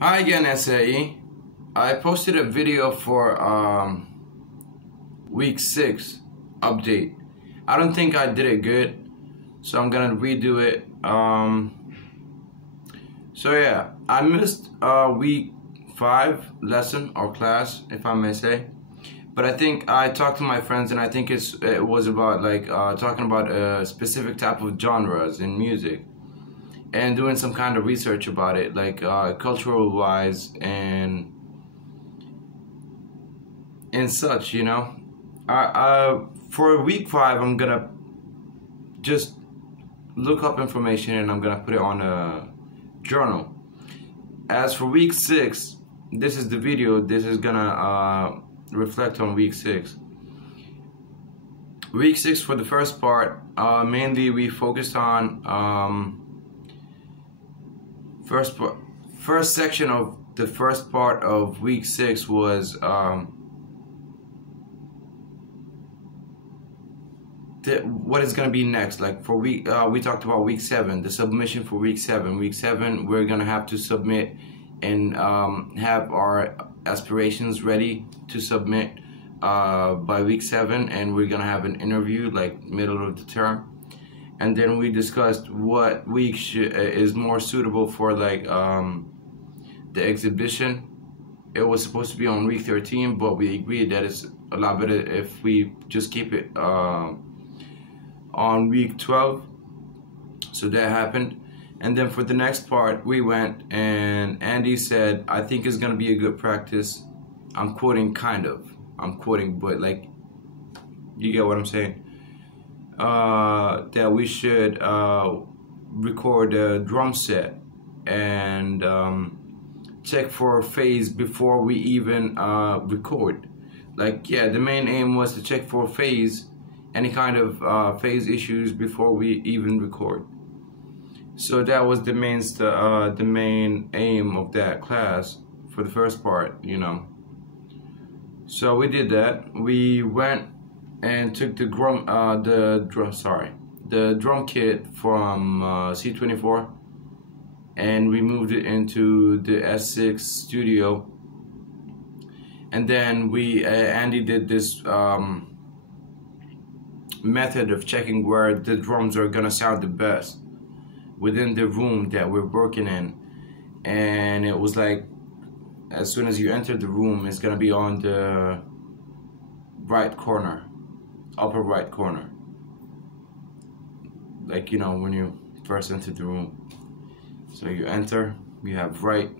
Hi again, SAE. I posted a video for week 6 update. I don't think I did it good, so I'm gonna redo it. So yeah, I missed week 5 lesson or class, if I may say. But I think I talked to my friends, and I think it was about talking about a specific type of genres in music, and doing some kind of research about it, cultural wise and such, you know. For week 5, I'm gonna just look up information and I'm gonna put it on a journal. As for week 6, this is the video. This is gonna reflect on week 6. Week 6, for the first part, mainly we focused on first section of the first part of week 6 was what is going to be next. Like for week we talked about week 7, the submission for week 7. Week 7, we're going to have to submit and have our aspirations ready to submit by week 7, and we're going to have an interview like middle of the term. And then we discussed what week is more suitable for the exhibition. It was supposed to be on week 13, but we agreed that it's a lot better if we just keep it on week 12. So that happened. And then for the next part, we went and Andy said, I think it's gonna be a good practice. I'm quoting, but like, you get what I'm saying? That we should record a drum set and check for phase before we even record. Like, yeah, the main aim was to check for phase, any kind of phase issues before we even record. So that was the main aim of that class for the first part, you know. So we did that. We went and took the drum kit from C24, and we moved it into the S6 studio. And then Andy did this method of checking where the drums are gonna sound the best within the room that we're working in. And it was like, as soon as you enter the room, it's gonna be on the right corner, upper right corner, like, you know, when you first enter the room. So you enter, you have right,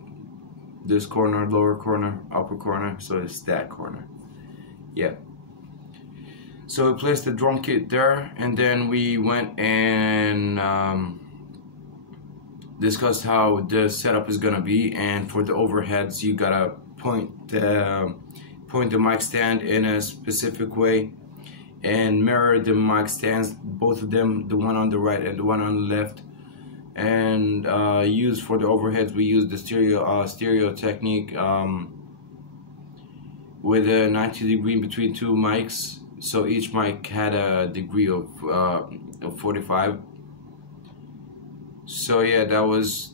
this corner, lower corner, upper corner, so it's that corner. Yeah. So we placed the drum kit there, and then we went and discussed how the setup is gonna be. And for the overheads, you gotta point the mic stand in a specific way and mirror the mic stands, both of them, the one on the right and the one on the left. And use for the overheads, we use the stereo technique with a 90-degree between two mics. So each mic had a degree of 45. So yeah, that was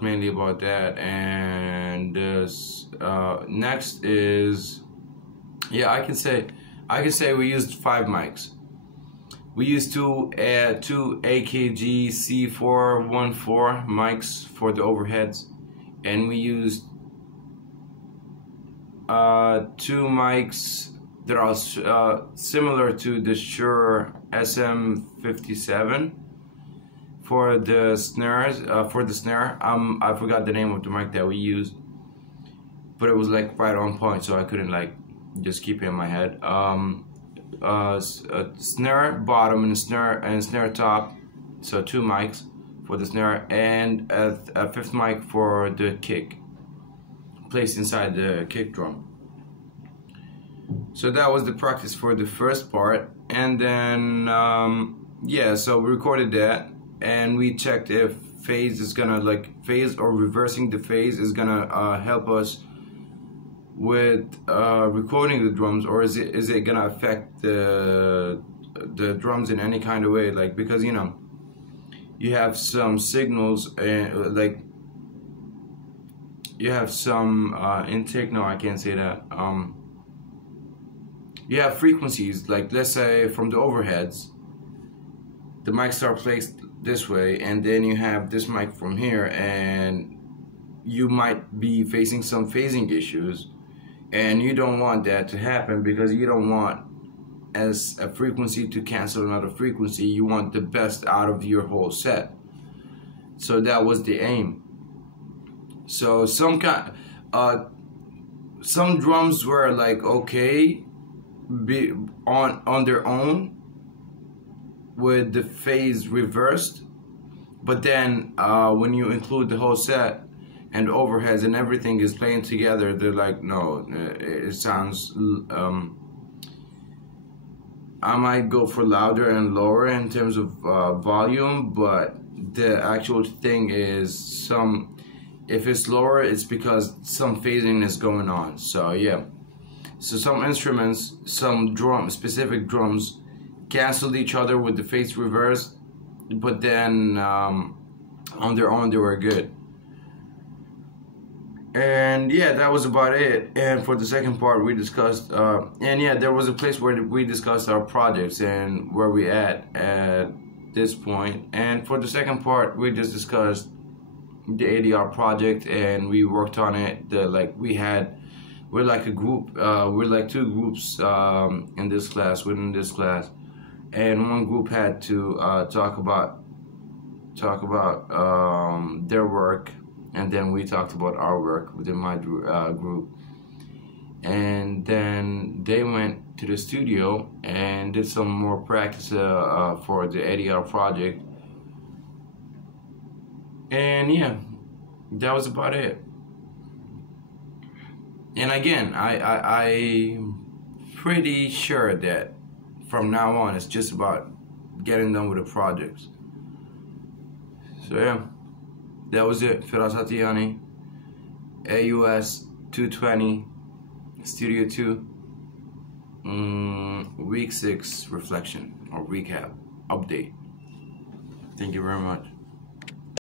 mainly about that. And next is, yeah, I can say we used 5 mics. We used two AKG C414 mics for the overheads, and we used 2 mics that are similar to the Shure SM57 for the snares. I forgot the name of the mic that we used, but it was like right on point, so I couldn't like just keep it in my head. A snare bottom and a snare top, so 2 mics for the snare, and a 5th mic for the kick, placed inside the kick drum. So that was the practice for the first part. And then yeah, so we recorded that, and we checked if phase is gonna, phase or reversing the phase is gonna help us with recording the drums, or is it gonna affect the drums in any kind of way, like, because, you know, you have some signals, like you have some intake. No, I can't say that. You have frequencies, like let's say from the overheads, the mics are placed this way, and then you have this mic from here, and you might be facing some phasing issues, and you don't want that to happen because you don't want as a frequency to cancel another frequency. You want the best out of your whole set. So that was the aim. So some drums were like okay, be on their own with the phase reversed, but then when you include the whole set and overheads and everything is playing together, they're like, no, it sounds I might go for louder and lower in terms of volume, but the actual thing is if it's lower, it's because some phasing is going on. So yeah, so some instruments, some specific drums canceled each other with the phase reversed, but then on their own they were good. And yeah, that was about it. And for the second part, we discussed and yeah, there was a place where we discussed our projects and where we at this point. And for the second part, we just discussed the ADR project, and we worked on it. We're like a group, we're like two groups in this class, within this class, and one group had to talk about their work, and then we talked about our work within my group, and then they went to the studio and did some more practice for the ADR project. And yeah, that was about it. And again, I'm pretty sure that from now on it's just about getting done with the projects. So yeah, that was it. Firas Hatiyani, AUS 220, Studio 2, week 6 reflection or recap update. Thank you very much.